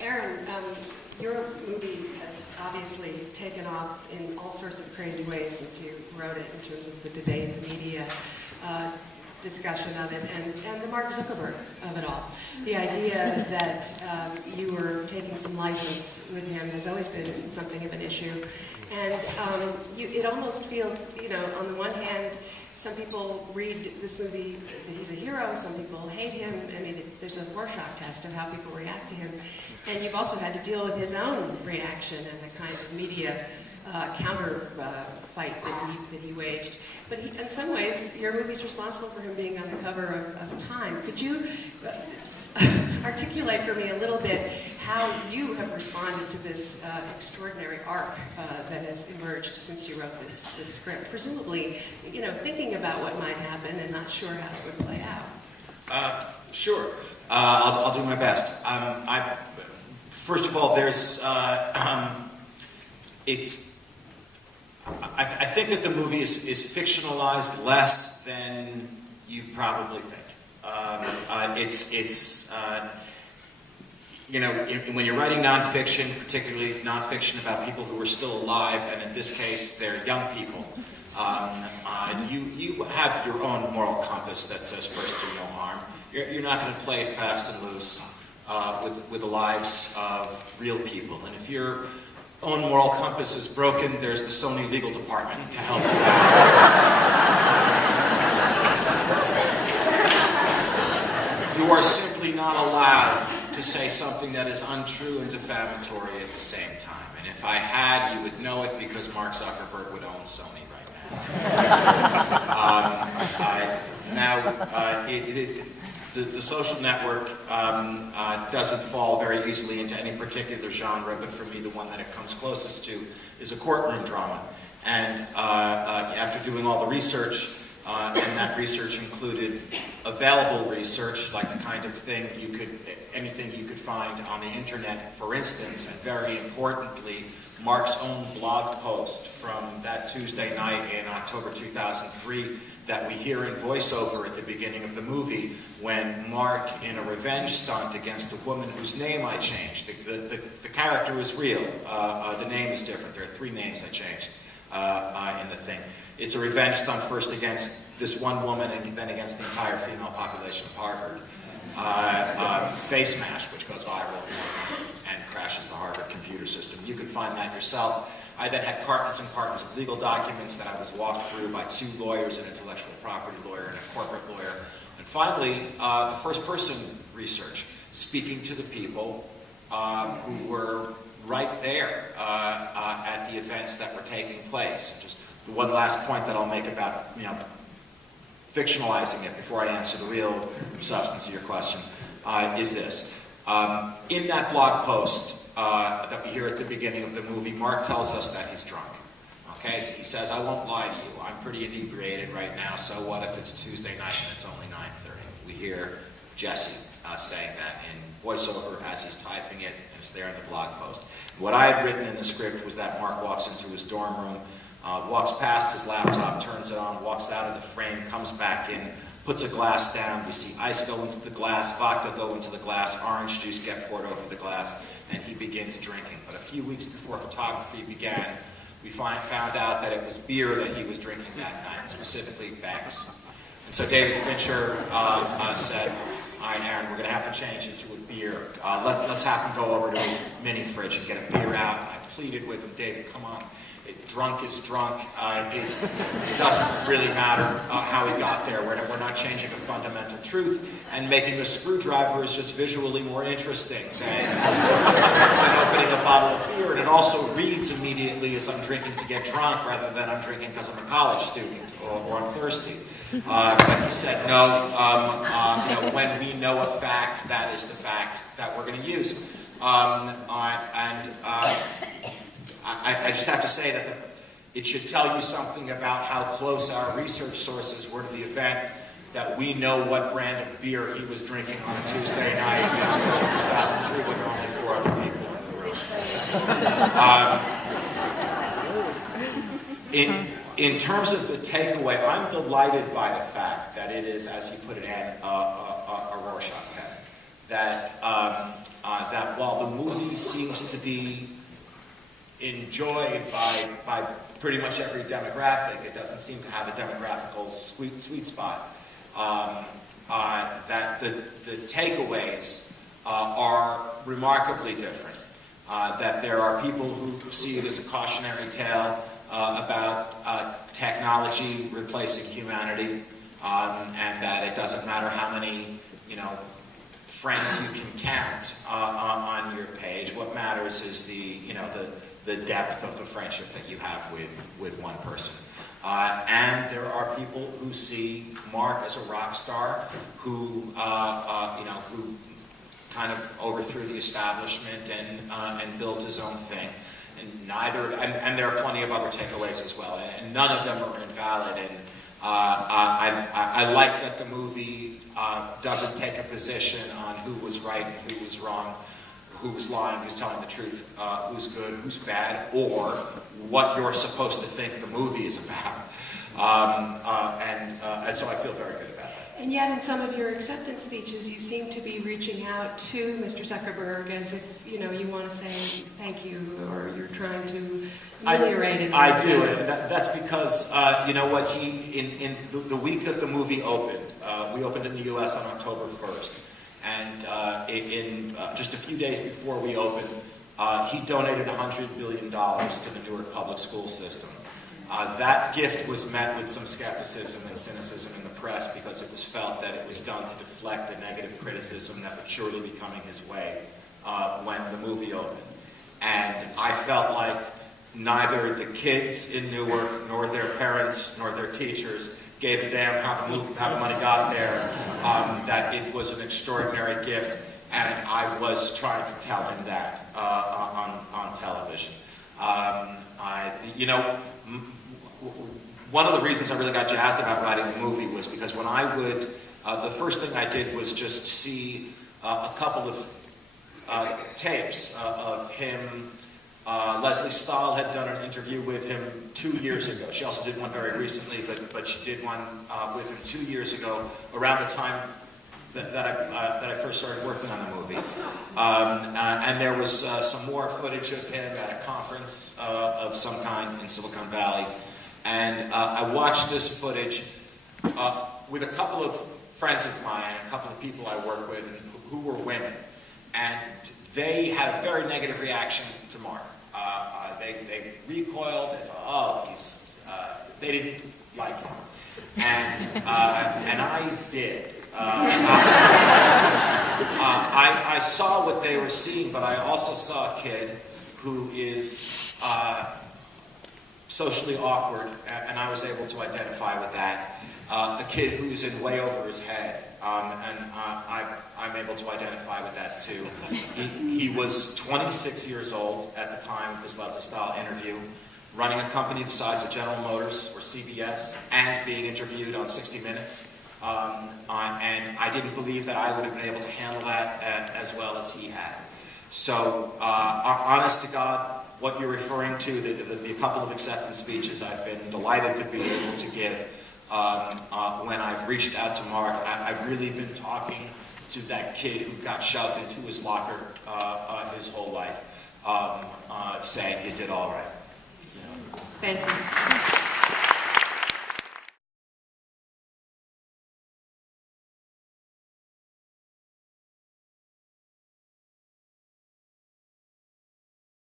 Aaron, your movie has obviously taken off in all sorts of crazy ways since you wrote it, in terms of the debate, the media discussion of it, and the Mark Zuckerberg of it all. The idea that you were taking some license with him has always been something of an issue. And it almost feels, on the one hand, some people read this movie that he's a hero, some people hate him. I mean, there's a Rorschach test of how people react to him. And you've also had to deal with his own reaction and the kind of media counter fight that he waged. But in some ways, your movie's responsible for him being on the cover of Time. Could you articulate for me a little bit how you have responded to this extraordinary arc that has emerged since you wrote this script? Presumably, thinking about what might happen and not sure how it would play out. Sure. I'll do my best. First of all, there's I think that the movie is fictionalized less than you probably think. When you're writing nonfiction, particularly nonfiction about people who are still alive, and in this case, they're young people, you have your own moral compass that says first do no harm. You're not going to play fast and loose with the lives of real people. And if your own moral compass is broken, there's the Sony legal department to help you. You are simply not allowed to say something that is untrue and defamatory at the same time. And if I had, you would know it because Mark Zuckerberg would own Sony right now. The social network doesn't fall very easily into any particular genre, but for me, the one that it comes closest to is a courtroom drama. And after doing all the research, and that research included available research, like the kind of thing anything you could find on the internet, for instance, and very importantly, Mark's own blog post from that Tuesday night in October 2003 that we hear in voiceover at the beginning of the movie when Mark, in a revenge stunt against a woman whose name I changed. The character is real. The name is different. There are 3 names I changed in the thing. It's a revenge stunt first against this one woman and then against the entire female population of Harvard. Face Mash, which goes viral and crashes the Harvard computer system. You can find that yourself. I then had cartons and cartons of legal documents that I was walked through by 2 lawyers, an intellectual property lawyer and a corporate lawyer. And finally, the first-person research, speaking to the people who were right there at the events that were taking place. Just one last point that I'll make about fictionalizing it before I answer the real substance of your question is this. In that blog post that we hear at the beginning of the movie, Mark tells us that he's drunk. Okay? He says, I won't lie to you. I'm pretty inebriated right now, so what if it's Tuesday night and it's only 9:30? We hear Jesse saying that in voiceover as he's typing it, and it's there in the blog post. What I had written in the script was that Mark walks into his dorm room, walks past his laptop, turns it on, walks out of the frame, comes back in, puts a glass down. We see ice go into the glass, vodka go into the glass, orange juice get poured over the glass, and he begins drinking. But a few weeks before photography began, we found out that it was beer that he was drinking that night, specifically Beck's. And so David Fincher said, all right, Aaron, we're going to have to change it to a beer. Let's have him go over to his mini fridge and get a beer out. And I pleaded with him, David, come on. Drunk is drunk. It doesn't really matter how he got there. We're not changing a fundamental truth. And making a screwdriver is just visually more interesting than opening a bottle of beer. And it also reads immediately as I'm drinking to get drunk rather than I'm drinking because I'm a college student or I'm thirsty. But he said, no, when we know a fact, that is the fact that we're going to use. I just have to say that it should tell you something about how close our research sources were to the event that we know what brand of beer he was drinking on a Tuesday night in October 2003 when there were only 4 other people in the room. In terms of the takeaway, I'm delighted by the fact that it is, as he put it, a Rorschach test. That that while the movie seems to be enjoyed by pretty much every demographic, it doesn't seem to have a demographical sweet spot. That the takeaways are remarkably different. That there are people who see it as a cautionary tale about technology replacing humanity, and that it doesn't matter how many, friends you can count on your page. What matters is the depth of the friendship that you have with one person. And there are people who see Mark as a rock star, who kind of overthrew the establishment and built his own thing. And there are plenty of other takeaways as well, and none of them are invalid. And I like that the movie doesn't take a position on who was right and who was wrong, who was lying, who's telling the truth, who's good, who's bad, or what you're supposed to think the movie is about. And so I feel very good about that. And yet in some of your acceptance speeches, you seem to be reaching out to Mr. Zuckerberg as if, you want to say thank you, or you're trying to ameliorate it. I do, and that's because, in the week that the movie opened, we opened in the U.S. on October 1st, and in just a few days before we opened, he donated $100 billion to the Newark public school system. That gift was met with some skepticism and cynicism in the press because it was felt that it was done to deflect the negative criticism that would surely be coming his way when the movie opened. And I felt like neither the kids in Newark, nor their parents, nor their teachers gave a damn how the money got there, that it was an extraordinary gift, and I was trying to tell him that on television. One of the reasons I really got jazzed about writing the movie was because when I would, the first thing I did was just see a couple of tapes of him. Leslie Stahl had done an interview with him 2 years ago. She also did one very recently, but she did one with him 2 years ago, around the time that I first started working on the movie. And there was some more footage of him at a conference of some kind in Silicon Valley. And I watched this footage with a couple of friends of mine, a couple of people I work with, who were women. And they had a very negative reaction to Mark. They recoiled. They thought, they didn't like him. And I did. I saw what they were seeing, but I also saw a kid who is socially awkward, and I was able to identify with that. A kid who's in way over his head, and I'm able to identify with that too. He was 26 years old at the time of this Leslie Stahl interview, running a company the size of General Motors or CBS, and being interviewed on 60 Minutes. And I didn't believe that I would have been able to handle that as well as he had. So, honest to God, what you're referring to, the couple of acceptance speeches I've been delighted to be able to give when I've reached out to Mark, I've really been talking to that kid who got shoved into his locker his whole life, saying you did all right. Thank you.